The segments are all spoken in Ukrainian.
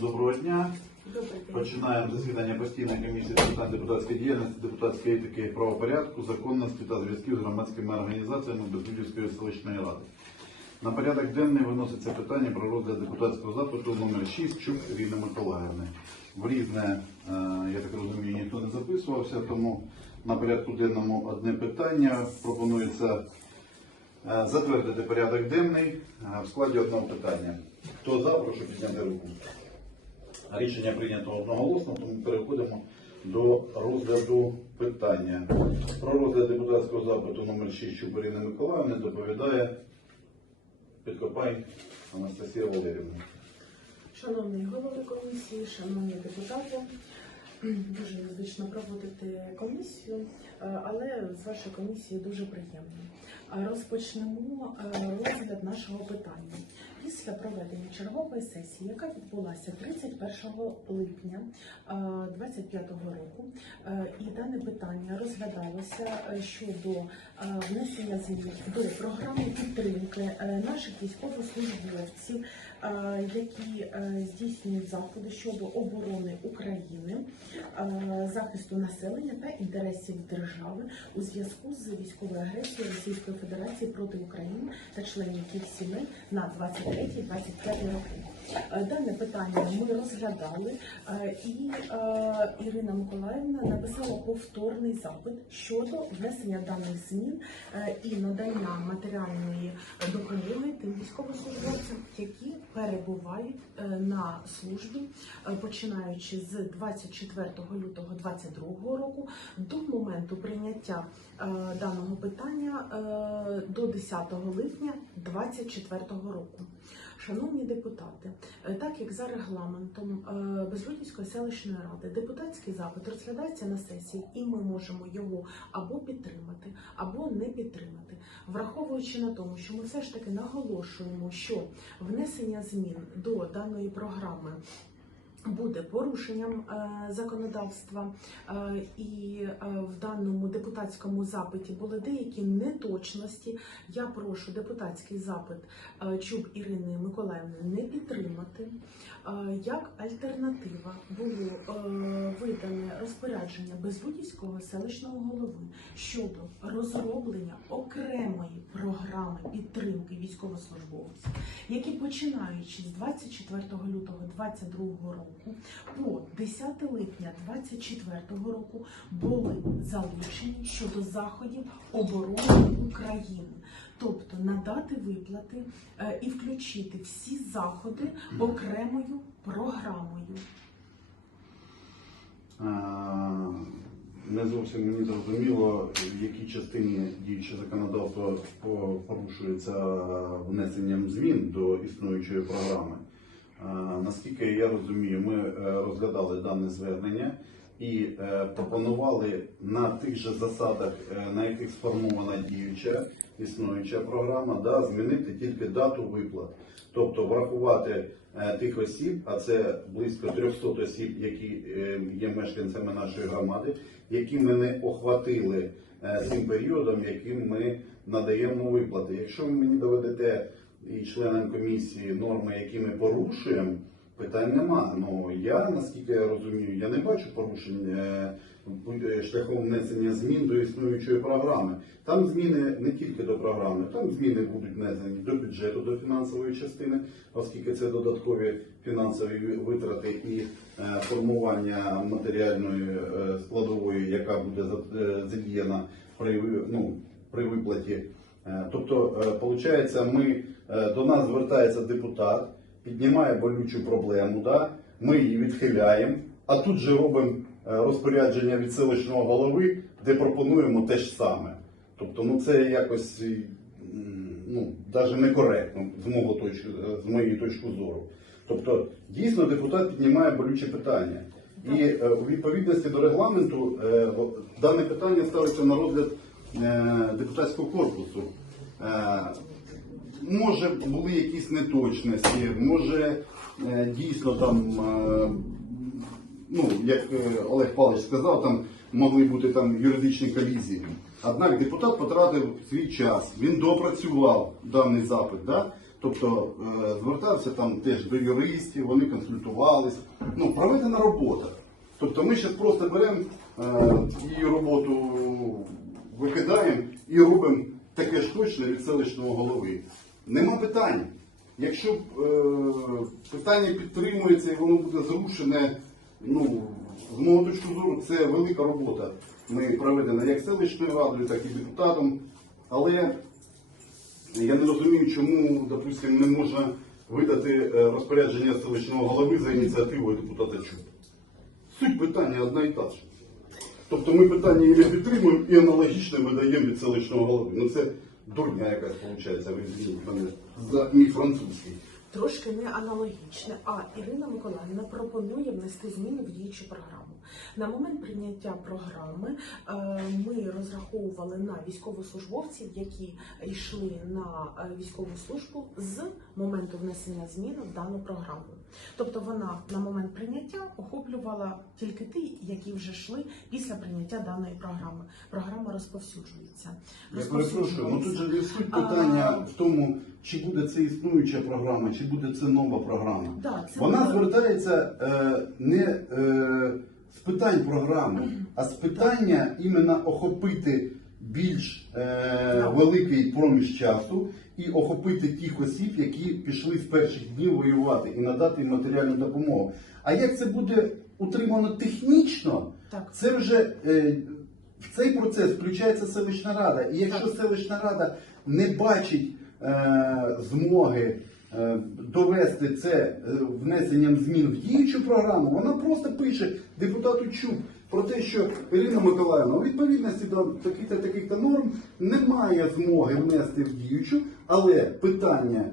Доброго дня. Починаємо засідання постійної комісії з питань депутатської діяльності, депутатської етики і правопорядку, законності та зв'язків з громадськими організаціями Безлюдівської селищної ради. На порядок денний виноситься питання про розгляд депутатського запиту номер 6 Чук Ірини Миколаївни. В різне, е, я так розумію, ніхто не записувався, тому на порядку денному одне питання. Пропонується е, затвердити порядок денний е, в складі одного питання. Хто за, прошу підняти руку. Рішення прийнято одноголосно, тому переходимо до розгляду питання. Про розгляд депутатського запиту номер 6 Чупаріни Миколаївни доповідає Підкопай Анастасія Валерівна. Шановні голови комісії, шановні депутати, дуже незвично проводити комісію, е, але з вашої комісії дуже приємно. Розпочнемо е, розгляд нашого питання. Після проведення чергової сесії, яка відбулася 31 липня 2025 року, і дане питання розглядалося е, щодо внесення змін до програми підтримки е, наших військовослужбовців, які е, здійснюють заходи щодо оборони України, е, захисту населення та інтересів держави у зв'язку з військовою агресією Російської Федерації проти України та членів їх сімей на 23-25 роки. Е, Дане питання ми розглядали, е, і е, Ірина Миколаївна написала повторний запит щодо внесення даних змін е, і надання матеріальної допомоги тим військовослужбовцям, які перебувають е, на службі, е, починаючи з 24 лютого 2022 року до моменту прийняття е, даного питання до 10 липня 2024 року. Шановні депутати, е, так як за регламентом е, Безлюдівської селищної ради депутатський запит розглядається на сесії, і ми можемо його або підтримати, або не підтримати, враховуючи на тому, що ми все ж таки наголошуємо, що внесення змін до даної програми. Буде порушенням е, законодавства, е, і е, в даному депутатському запиті були деякі неточності. Я прошу депутатський запит Чуб Ірини Миколаївни не підтримати. Як альтернатива було видане розпорядження Безлюдівського селищного голови щодо розроблення окремої програми підтримки військовослужбовців, які починаючи з 24 лютого 2022 року по 10 липня 2024 року були залучені щодо заходів оборони України. Тобто надати виплати е, і включити всі заходи окремою програмою. Не зовсім мені зрозуміло, в якій частині діюче законодавство порушується внесенням змін до існуючої програми. Наскільки я розумію, ми е, розглядали дане звернення і е, пропонували на тих же засадах, е, на яких сформована діюча існуюча програма, да, змінити тільки дату виплат. Тобто врахувати тих осіб, а це близько 300 осіб, які є мешканцями нашої громади, які ми не охватили цим періодом, яким ми надаємо виплати. Якщо ви мені доведете і членам комісії норми, які ми порушуємо, питань нема. Ну я наскільки я розумію, я не бачу порушень е, шляхом внесення змін до існуючої програми. Там зміни не тільки до програми, там зміни будуть внесені до бюджету, до фінансової частини, оскільки це додаткові фінансові витрати і е, формування матеріальної е, складової, яка буде за- задіяна при ну, при виплаті. Е, Тобто, виходить, ми е, до нас звертається депутат, піднімає болючу проблему, да? ми її відхиляємо, а тут же робимо е, розпорядження від селищного голови, де пропонуємо те ж саме. Тобто, ну це якось ну, навіть некоректно з мого точки, з моєї точки зору. Тобто, дійсно депутат піднімає болюче питання. І е, у відповідності до регламенту е, дане питання ставиться на розгляд е, депутатського корпусу. Е, Може, були якісь неточності, може е, дійсно там, е, ну, як е, Олег Павлович сказав, там могли бути там юридичні колізії. Однак депутат потратив свій час, він допрацював даний запит. Да? Тобто е, звертався там теж до юристів, вони консультувались. Ну, проведена робота. Тобто ми зараз просто беремо е, її роботу, викидаємо і робимо таке ж точне від селищного голови. Нема питань. Якщо е, питання підтримується і воно буде зрушене, ну, з мого точки зору, це велика робота. Ми проведена як селищною радою, так і депутатом. Але я не розумію, чому, допустимо, не можна видати е, розпорядження селищного голови за ініціативою депутата Чуб. Суть питання одна і та ж. Тобто ми питання не підтримуємо, і аналогічно видаємо від селищного голови. Ну це дурня якась виходить, ви мене за мій французький. Трошки не аналогічне. А Ірина Миколаївна пропонує внести зміни в діючу програму. На момент прийняття програми е, ми розраховували на військовослужбовців, які йшли на е, військову службу з моменту внесення змін в дану програму. Тобто вона на момент прийняття охоплювала тільки ті, які вже йшли після прийняття даної програми. Програма розповсюджується. Я перепрошую, ну тут же не суть питання в тому, чи буде це існуюча програма, чи буде це нова програма. Да, це Вона буде- звертається е, не е, з питань програми, а з питання іменно охопити більш е, великий проміж часу і охопити тих осіб, які пішли з перших днів воювати і надати їм матеріальну допомогу. А як це буде утримано технічно, Так. це вже е, в цей процес включається селищна рада. І якщо селищна рада не бачить змоги е, довести це е, внесенням змін в діючу програму, вона просто пише депутату Чуб про те, що Ірина Миколаївна у відповідності до таких-то таких-то норм немає змоги внести в діючу, але питання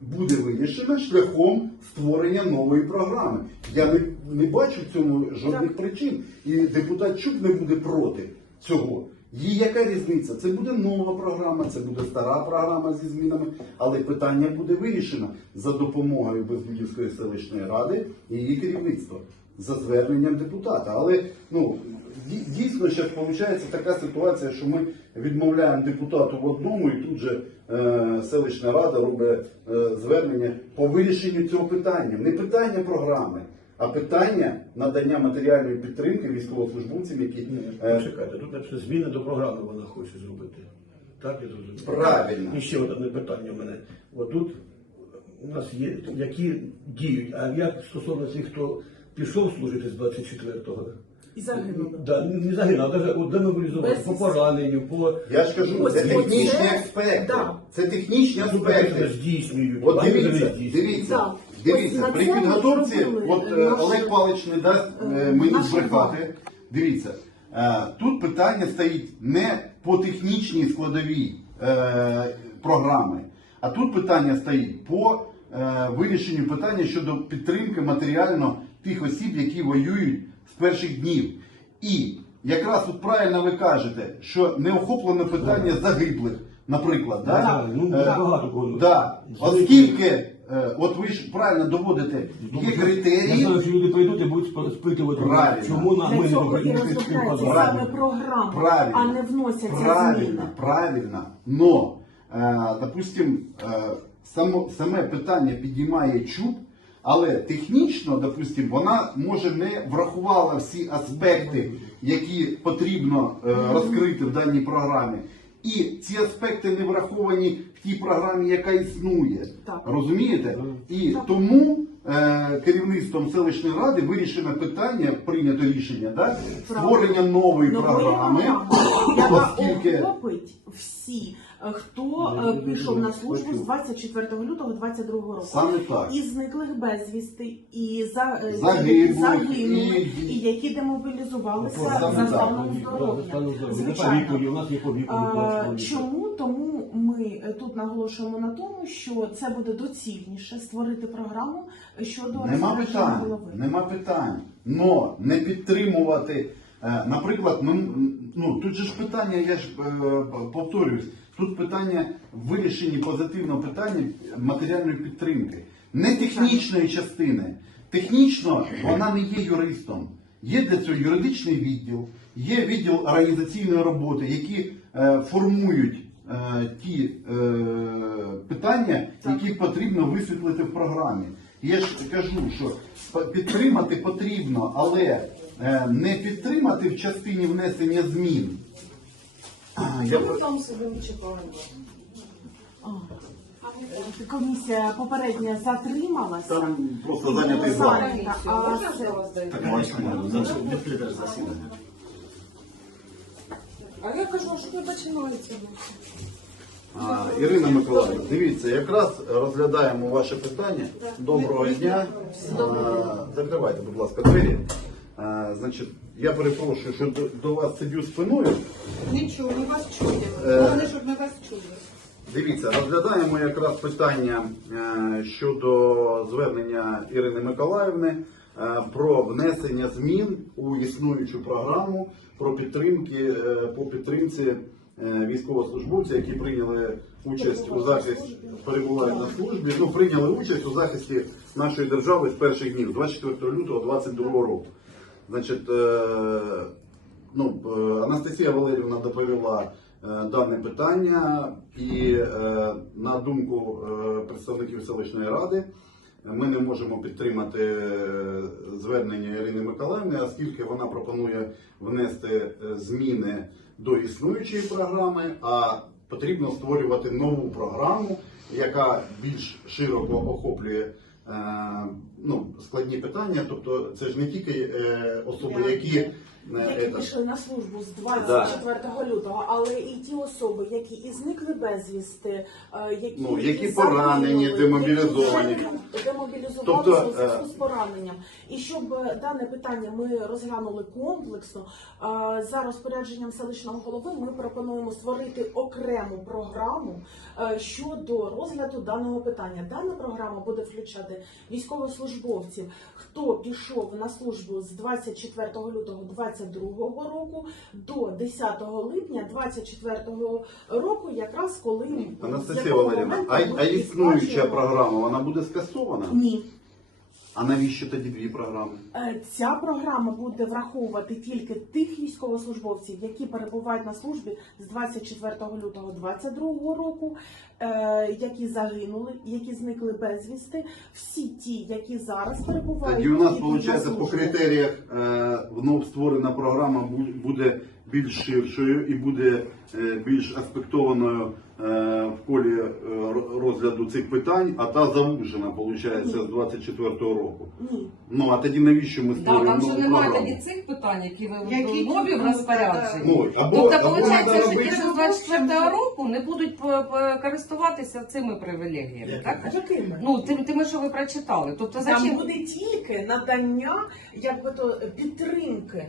буде вирішено шляхом створення нової програми. Я не, не бачу в цьому жодних причин. І депутат Чуб не буде проти цього. Їй яка різниця? Це буде нова програма, це буде стара програма зі змінами, але питання буде вирішено за допомогою Безбудівської селищної ради і її керівництва за зверненням депутата. Але ну дійсно зараз виходить така ситуація, що ми відмовляємо депутату в одному, і тут же е, селищна рада робить е, звернення по вирішенню цього питання. Не питання програми, а питання надання матеріальної підтримки військовослужбовцям, які Ні, е, Почекайте, тут написано зміни до програми вона хоче зробити. Так, я зрозумів. Правильно. І ще одне питання в мене. От тут у нас є, які діють, а як стосовно цих, хто пішов служити з 24-го? І загинули. Да, не загинув, а навіть демобілізований, по пораненню, по Я ж кажу, Ось це оце- технічні аспекти. да. Це технічні Ну, аспекти. здійснюють. От дивіться, дивіться, Так. Дивіться, при підготовці, от е, Олег Павлович не дасть е, е, мені збрехати. Дивіться, е, тут питання стоїть не по технічній складовій е, програми, а тут питання стоїть по е, вирішенню питання щодо підтримки матеріально тих осіб, які воюють з перших днів. І якраз тут правильно ви кажете, що не охоплено питання загиблих, наприклад. Да? Ну, Е, багато кого. Да. Оскільки, е, от ви ж правильно доводите, є що Я критерії. знаю, що люди прийдуть і будуть спитувати, Правильно. чому на ми Для не цього і розробляється саме програма, Правильно. а не вносяться Правильно, зміни. правильно. Но, е, допустим, е, само, саме питання підіймає чуб, але технічно, допустим, вона може не врахувала всі аспекти, які потрібно е, розкрити в даній програмі. І ці аспекти не враховані в тій програмі, яка існує. Так. Розумієте? І Так. тому е, керівництвом селищної ради вирішено питання, прийнято рішення, да? створення нової Нової програми, яка оскільки охопить всі, хто е, пішов на службу з 24 лютого 22 року. саме так. І зниклих безвісти, і за, е, Загиблих, загинулих, і- і, які демобілізувалися Саме за так. станом здоров'я. Звичайно. Звичайно. У нас є по віку. А, Чому? Тому ми е, тут наголошуємо на тому, що це буде доцільніше створити програму щодо Нема розпорядження питань, голови. нема питань. Но не підтримувати, е, наприклад, ми, м, ну тут же ж питання, я ж е, повторююсь, тут питання вирішення позитивного питання матеріальної підтримки, не технічної частини. Технічно вона не є юристом. Є для цього юридичний відділ, є відділ організаційної роботи, які е, формують е, ті е, питання, які потрібно висвітлити в програмі. Я ж кажу, що підтримати потрібно, але е, не підтримати в частині внесення змін. А, Я, Чому там себе не? Комісія попередня затрималася. там просто зайнятий зал. Зайнята, а Так, можна. Відкрите засідання. А я кажу, а що ви починаєте? А, Ірина Миколаївна, дивіться, якраз розглядаємо ваше питання. Доброго дня. А, Закривайте, будь ласка, двері. А, Значить, я перепрошую, що до, до вас сидю спиною. Нічого, ми вас чуємо. Е. Головне, щоб ми вас чули. Дивіться, розглядаємо якраз питання е, щодо звернення Ірини Миколаївни е, про внесення змін у існуючу програму про підтримки е, по підтримці е, військовослужбовців, які прийняли участь у захисті, перебувають на службі, ну прийняли участь у захисті нашої держави з перших днів, з 24 лютого 2022 року. Значить, е, ну, е, Анастасія Валерівна доповіла е, дане питання, і на думку представників селищної ради, ми не можемо підтримати звернення Ірини Миколаївни, оскільки вона пропонує внести зміни до існуючої програми, а потрібно створювати нову програму, яка більш широко охоплює ну, складні питання. Тобто, це ж не тільки е, особи, які е, Які пішли на службу з 24 лютого, але і ті особи, які і зникли безвісти, е, які, Ну, які поранені, демобілізовані. Тобто, у зв'язку е, з пораненням. І щоб е, дане питання ми розглянули комплексно, е, за розпорядженням селищного голови ми пропонуємо створити окрему програму щодо розгляду даного питання. Дана програма буде включати військовослужбовців, хто пішов на службу з 24 лютого 2022 року до 10 липня 2024 року, якраз коли Анастасія якого Валерівна, а, а існуюча програма вона буде скасована? Ні. А навіщо тоді дві програми? Е, Ця програма буде враховувати тільки тих військовослужбовців, які перебувають на службі з 24 лютого 2022 року, е, які загинули, які зникли безвісти, всі ті, які зараз перебувають. Тоді у нас виходить по критеріях е, вновь створена програма буде більш ширшою і буде більш аспектованою в колі е, ро- розгляду цих питань, а та завужена, виходить, з 24 року. Ні. Ну а тоді навіщо ми Да, створюємо там же нову немає програму? тоді цих питань, які ви Які нові в розпорядженні. Ну, або, Тобто, або виходить, треба що робити- ті, що з 24 року не будуть п- п- користуватися цими привілегіями, так? Якими? Ну, тим, тими, що ви прочитали. Тобто, Там зачем? буде тільки надання якби то підтримки.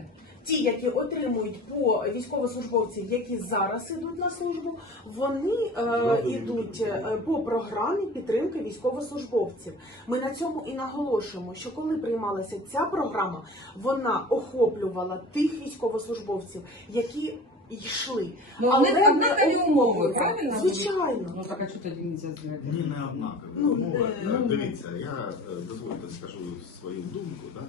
Ті, які отримують по військовослужбовців, які зараз ідуть на службу, вони е, йдуть е, по програмі підтримки військовослужбовців. Ми на цьому і наголошуємо, що коли приймалася ця програма, вона охоплювала тих військовослужбовців, які йшли. Ну, Але одне- однакові не умови, правильно? Звичайно. Ну, так, а що тоді не зробити? Ні, не однакові Ну, умови. е, Е, Дивіться, я е, дозвольте скажу свою думку. Да?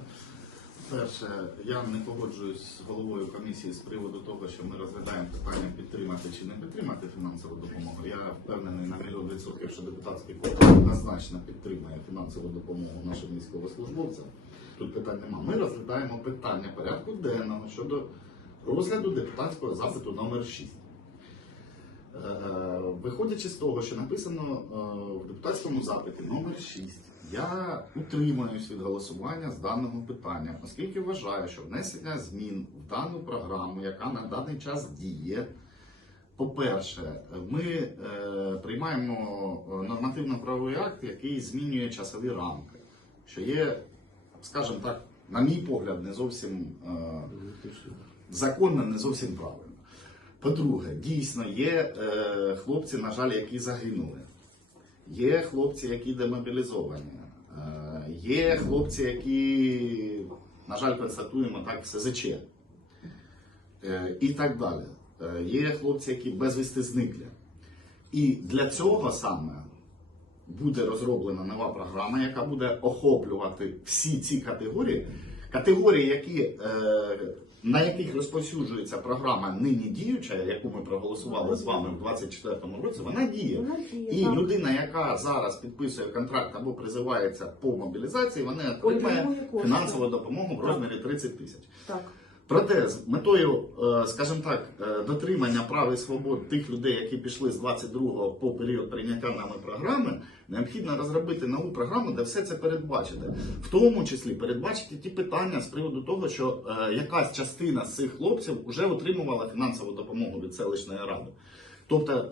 Перше, я не погоджуюсь з головою комісії з приводу того, що ми розглядаємо питання підтримати чи не підтримати фінансову допомогу. Я впевнений на мільйон відсотків, що депутатський корпус однозначно підтримує фінансову допомогу нашим військовослужбовцям. Тут питань немає. Ми розглядаємо питання порядку денного щодо розгляду депутатського запиту номер 6. Виходячи з того, що написано е, в депутатському запиті номер 6, я утримуюсь від голосування з даного питання, оскільки вважаю, що внесення змін в дану програму, яка на даний час діє, по-перше, ми е, приймаємо е, нормативно-правовий акт, який змінює часові рамки, що є, скажімо так, на мій погляд, не зовсім е, законно, не зовсім правильно. По-друге, дійсно є е, хлопці, на жаль, які загинули. Є хлопці, які демобілізовані. Е, є хлопці, які, на жаль, констатуємо так, СЗЧ. Е, і так далі. Е, є хлопці, які безвісти зникли. І для цього саме буде розроблена нова програма, яка буде охоплювати всі ці категорії. Категорії, які е, на яких розповсюджується програма нині діюча, яку ми проголосували з вами в 2024 році, вона діє. Вона діє, І так. людина, яка зараз підписує контракт або призивається по мобілізації, вона отримає фінансову допомогу в розмірі 30 тисяч. Так. Проте з метою, е, скажімо так, е, дотримання прав і свобод тих людей, які пішли з 22 по період прийняття нами програми, необхідно розробити нову програму, де все це передбачити. В тому числі передбачити ті питання з приводу того, що е, якась частина з цих хлопців вже отримувала фінансову допомогу від селищної ради. Тобто,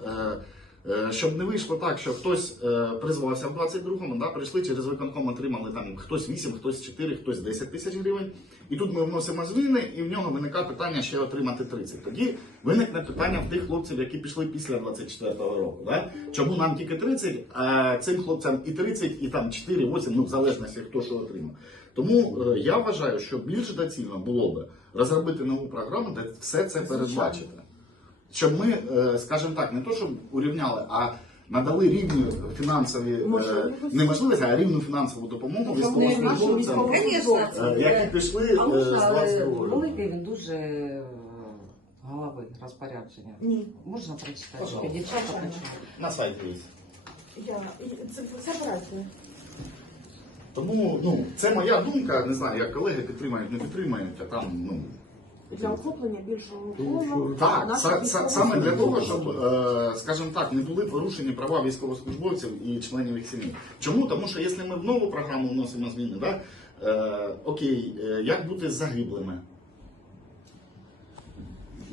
щоб не вийшло так, що хтось е, призвався в 22-му, да, прийшли через виконком, отримали там хтось 8, хтось 4, хтось 10 тисяч гривень. І тут ми вносимо зміни, і в нього виникає питання ще отримати 30. Тоді виникне питання в тих хлопців, які пішли після 24-го року. Да? Чому нам тільки 30, а цим хлопцям і 30, і там 4, 8, ну в залежності хто що отримав. Тому е, я вважаю, що більш доцільно було би розробити нову програму, де все це передбачити. Щоб ми, е, скажімо так, не то, щоб урівняли, а надали рівні фінансові е, Можливості. не можливості, а рівну фінансову допомогу військовослужбовцям, е, які пішли можна, з 22 року. великий він дуже голови розпорядження. Ні. Можна прочитати, Пожалуйста. дівчата. На сайті є. Я і це забирайте. Тому ну, це моя думка, не знаю, як колеги підтримають, не підтримають, а там, ну. Для охоплення більшого колу. Так, са- са- саме для того, щоб, е, скажімо так, не були порушені права військовослужбовців і членів їх сім'ї. Чому? Тому що якщо ми в нову програму вносимо зміни, да, е, окей, е, як бути з загиблими?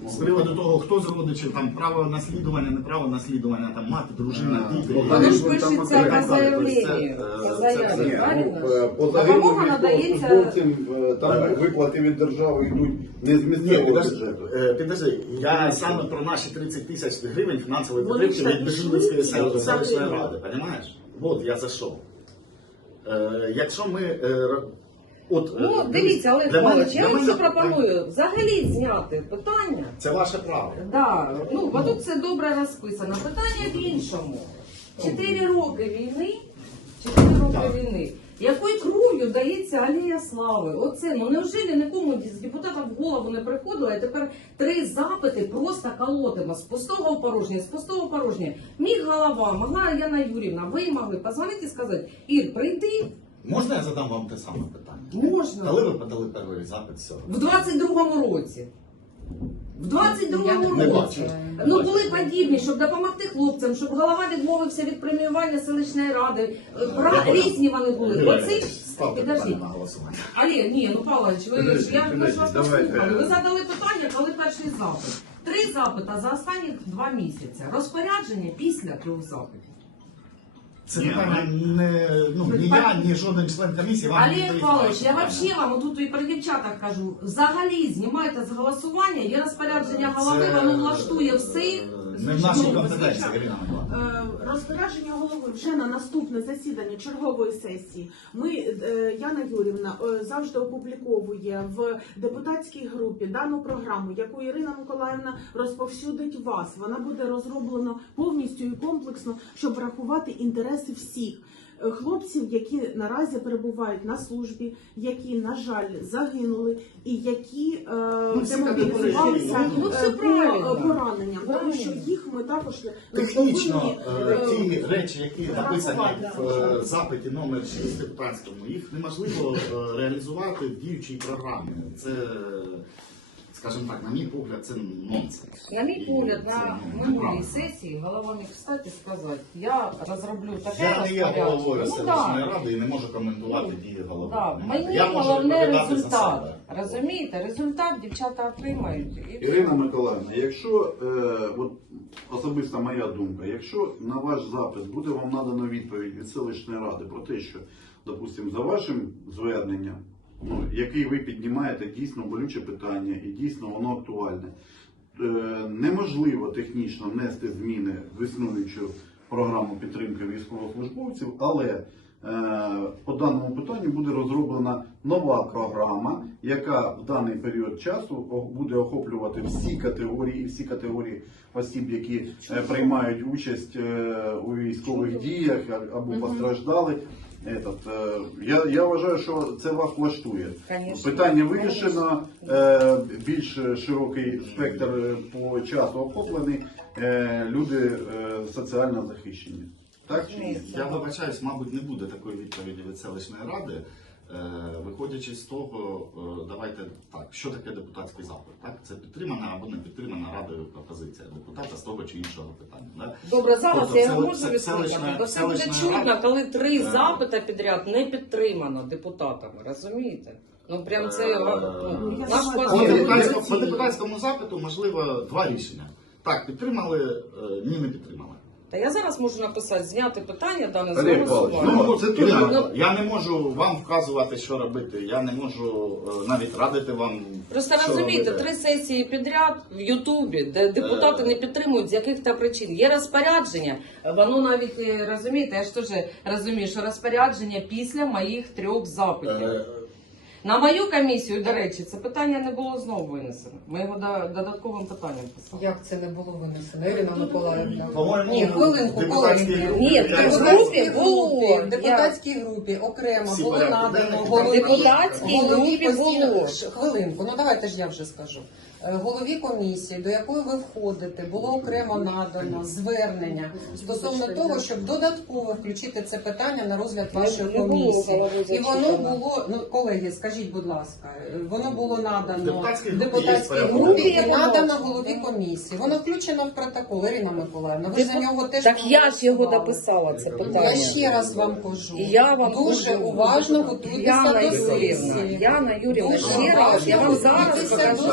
З приводу того, хто з родичів, там право наслідування, не право наслідування, там мати, дружина, діти. Воно ж Там пишеться по заявленню, це, е, по заяві, правильно? ну, е, по Допомога загиблим надається- військовослужбовцям е, там виплати від держави йдуть не з Ні, місцевого підожди, бюджету. е, підожди, я саме про наші 30 тисяч гривень фінансової Вони підтримки ж від так пішли, і селищної ради, розумієш? От я за що. Е, якщо ми. Е, ро- от, е, Ну, дивіться, Олег для мене- Павлович, я для вам мене- пропоную взагалі зняти питання. Це ваше право. Да, ну, бо тут все добре розписано. Питання в іншому. Чотири роки війни, чотири роки війни. Якою кров'ю дається Алія Слави? Оце, ну невже нікому з депутатів в голову не приходило, і тепер три запити просто колотимо з пустого в порожнє, з пустого в порожнє. Міг голова, могла Яна Юрівна, ви могли позвонити і сказати, Ір, прийди, Можна я задам вам те саме питання? можна. Коли ви подали перший запит цього? В 22-му році. В 22-му Не році. бачу. Ну були подібні, щоб допомогти хлопцям, щоб голова відмовився від преміювання селищної ради. Бра... Різні вони були. Юрій Оці ставте на голосування. Але ні, ну Павлович, ви ж я ж вас Давайте. послухали. Ви задали питання, коли перший запит. Три запита за останні два місяці. Розпорядження після трьох запитів. Це Ні, питання не, ну, ні я, ні жоден член комісії вам не Олег Павлович, я вообще вам тут і при дівчатах кажу, взагалі знімайте з голосування, є розпорядження голови, воно влаштує всіх. Е, Не в нашій компетенції. Ірина Миколаївна. Е, Розпорядження голови вже на наступне засідання чергової сесії. Ми е, Яна Юрівна завжди опубліковує в депутатській групі дану програму, яку Ірина Миколаївна розповсюдить вас. Вона буде розроблена повністю і комплексно, щоб врахувати інтереси всіх. Хлопців, які наразі перебувають на службі, які на жаль загинули, і які е, Ну, демобілізувалися ну, е, по правильно. е, пораненням, тому Правильно. що їх ми також Технічно е, ті речі, які написані в е, запиті номер 6 депутатському, їх неможливо е, реалізувати в діючій програмі. Це, скажімо так, на мій погляд, це нонсенс. На мій погляд, Це, на ну, минулій сесії голова не встати сказати, я розроблю таке Я не є головою Ну, селищної ради і не можу коментувати Ну, дії голови. Да. Мені Я можу головне відповідати за результат. себе. Розумієте, результат дівчата отримають. І Ірина Миколаївна, якщо е, от особиста моя думка, якщо на ваш запис буде вам надано відповідь від селищної ради про те, що, допустимо, за вашим зверненням, ну, який ви піднімаєте дійсно болюче питання і дійсно воно актуальне, е, неможливо технічно внести зміни в існуючу програму підтримки військовослужбовців, але Е, По даному питанню буде розроблена нова програма, яка в даний період часу буде охоплювати всі категорії, всі категорії осіб, які е, приймають участь у військових діях або постраждали. Этот, е, я, я вважаю, що це вас влаштує. Конечно. Питання вирішено, е, більш широкий спектр е, по часу охоплений, е, люди е, соціально захищені. Так чи ні? Я вибачаюсь, мабуть, не буде такої відповіді від селищної ради. Е, Виходячи з того, е, давайте так, що таке депутатський запит? Так, це підтримана або не підтримана радою пропозиція депутата з того чи іншого питання. Да? Добре, зараз Тобто я його можу відслухати, бо це буде чудно, коли три Е. запита підряд не підтримано депутатами, розумієте? Ну прям це Е, ну, наш По депутатському, по депутатському запиту можливо два рішення. Так, підтримали, е, ні, не підтримали. Та я зараз можу написати, зняти питання дане з Олег Павлович, голосування. ну, це дуже- Ну, я не можу вам вказувати, що робити. Я не можу е, навіть радити вам. Просто що розумієте, робити. три сесії підряд в Ютубі, де депутати Е. не підтримують з яких-то причин. Є розпорядження. Воно навіть е, розумієте, я ж теж розумію, що розпорядження після моїх трьох запитів. Е, На мою комісію, до речі, це питання не було знову винесено. Ми його до- додатковим питанням писали. Як це не було винесено, Ірина Миколаївна? По-моєму, Ні, хвилинку, групі Ні, в депутатській групі було. в депутатській групі окремо Всі було порядки надано денні. голові, депутатській голові групі було. Ш- хвилинку, ну давайте ж я вже скажу. Е, Голові комісії, до якої ви входите, було окремо надано звернення стосовно того, щоб додатково включити це питання на розгляд вашої комісії. І воно було, ну колеги, скажіть, будь ласка, воно було надано Депутатській групі і надано голові комісії. Воно включено в протокол, Ірина Миколаївна. Ви за нього теж Так я ж його дописала, це Я ще раз вам кажу. Я вам дуже кажу, уважно готуйтеся до сесії. Яна Юрівна, я вам зараз покажу.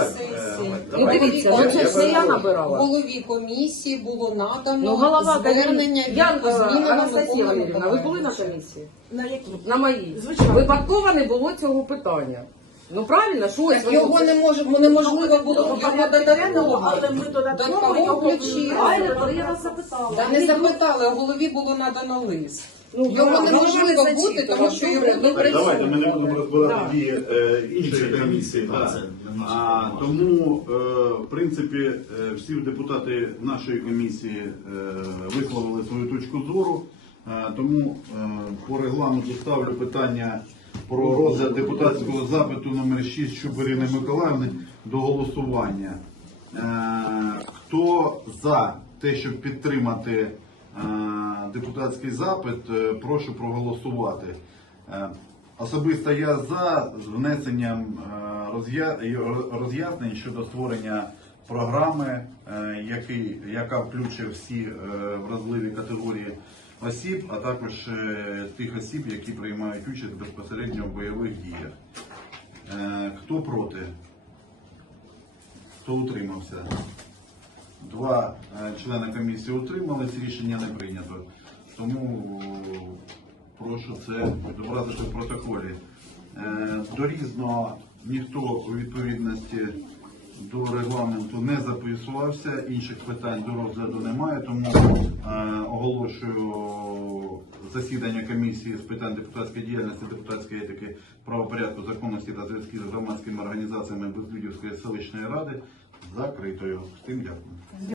Сесії. Ну дивіться, ну це ж не я набирала. Голові комісії було надано Ну голова звернення комісії. Я, від е, змінами Анастасія Миколи Валерівна, ви були на Миколаївича. комісії? На які? На моїй. Звичайно. Випадково не було цього питання. Ну правильно, що ось Так воно- його не може, неможливо було його Порядку, але ми додатково його включили. Правильно, але я вас запитала. Та не запитали, а голові було надано лист. Ну, Його правильно, неможливо ви тому що його не. Так, давайте ми не будемо розбирати дії е, іншої комісії. так. не А, тому, е, в принципі, е, всі депутати нашої комісії е, висловили свою точку зору. Е, Тому е, по регламенту ставлю питання про розгляд депутатського запиту номер 6 Щуберини Миколаївни до голосування. Е, Хто за те, щоб підтримати депутатський запит, е, прошу проголосувати. Е, Особисто я за з внесенням е, роз'яснень щодо створення програми, е, яка включує всі е, вразливі категорії осіб, а також е, тих осіб, які приймають участь безпосередньо в бойових діях. Е, Хто проти? Хто утримався? Два е, члени комісії утримались, рішення не прийнято. Тому прошу це відобразити в протоколі. Е, До різного ніхто у відповідності до регламенту не записувався, інших питань до розгляду немає, тому е, оголошую засідання комісії з питань депутатської діяльності, депутатської етики, правопорядку, законності та зв'язків з громадськими організаціями Безлюдівської селищної ради закритою. Всім дякую.